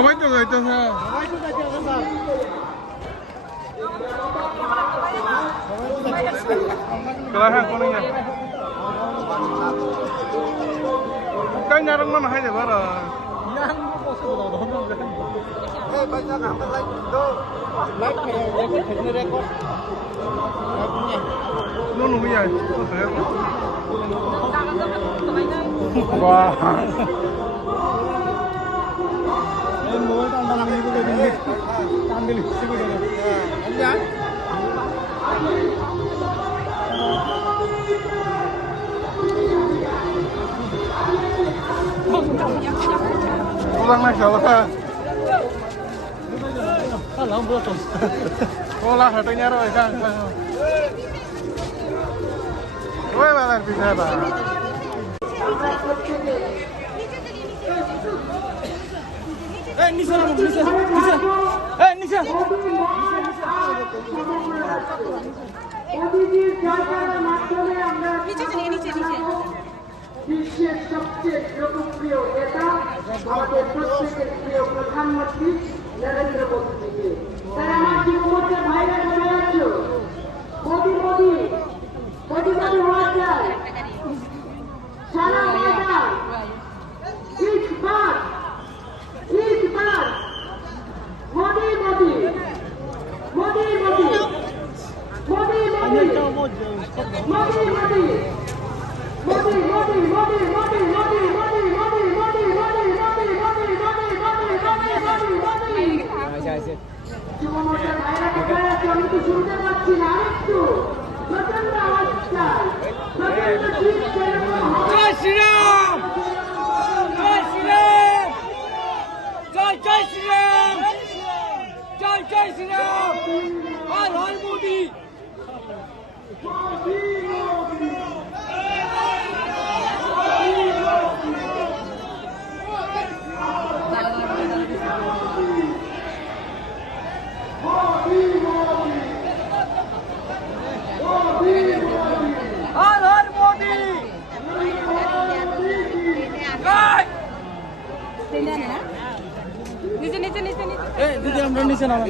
সবাই তো যাইতেছে হ্যাঁ কোন kayaknya orang mana aja barang yang banyak apa lagi tuh live record nunu ya wah ini mau tangan ini tuh gini ambil sih gue ya pulang naik jalan lang belum sekolah satunya roy kan roy malah bisa pak Nisa বিশ্বের সবচেয়ে জনপ্রিয় নেতা আমাদের প্রত্যেকের প্রিয় প্রধানমন্ত্রী নরেন্দ্র মোদীজি তারা আমার যুবকদের ভাইরা চলে আসছো মোদী হওয়া যায় সারা ময়দান ইস বার মোদী যুবকদের ভাইরা চলে আসছো আমি তো শুনতে পাচ্ছি না আরেকটু প্রচন্ড আওয়াজ চাই প্রচন্ড জয় শ্রীরাম জয় শ্রীরাম জয় শ্রীরাম জয় শ্রীরাম হর হর মোদী নিচে আমরা নিচে নামা